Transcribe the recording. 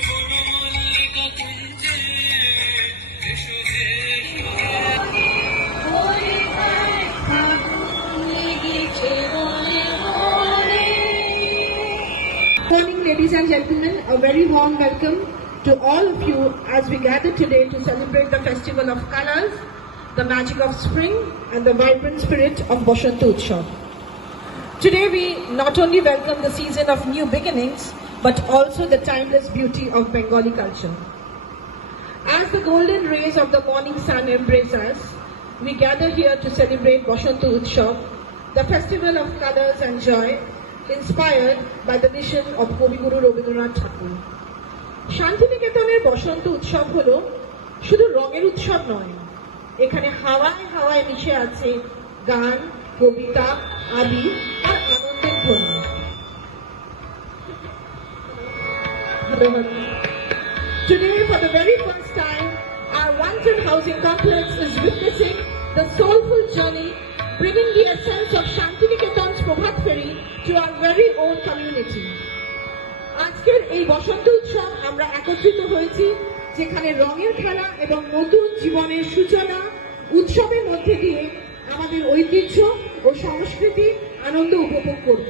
Morning, ladies and gentlemen, a very warm welcome to all of you as we gather today to celebrate the festival of colors, the magic of spring and the vibrant spirit of Bosant Utsav. Today we not only welcome the season of new beginnings but also the timeless beauty of Bengali culture. As the golden rays of the morning sun embrace us, we gather here to celebrate Bosant Utsav, the festival of colors and joy, inspired by the vision of Kavi Guru Rabindranath Tagore. শান্তিনিকেতনের বসন্ত উৎসব হলো শুধু রঙের উৎসব নয়, এখানে হাওয়ায় হাওয়ায় মিশে আছে গান, কবিতা, আবীর আর আনন্দের ধ্বনি। Today, for the very first time, our wanted housing complex is witnessing the soulful journey, bringing the essence of Shantiniketan's Prabhat Feri to our very own community. আজকের এই বসন্ত উৎসব আমরা একত্রিত হয়েছি যেখানে রঙের খেলা এবং নতুন জীবনের সূচনা উৎসবের মধ্যে দিয়ে আমাদের ঐতিহ্য ও সংস্কৃতি আনন্দ উপভোগ করব।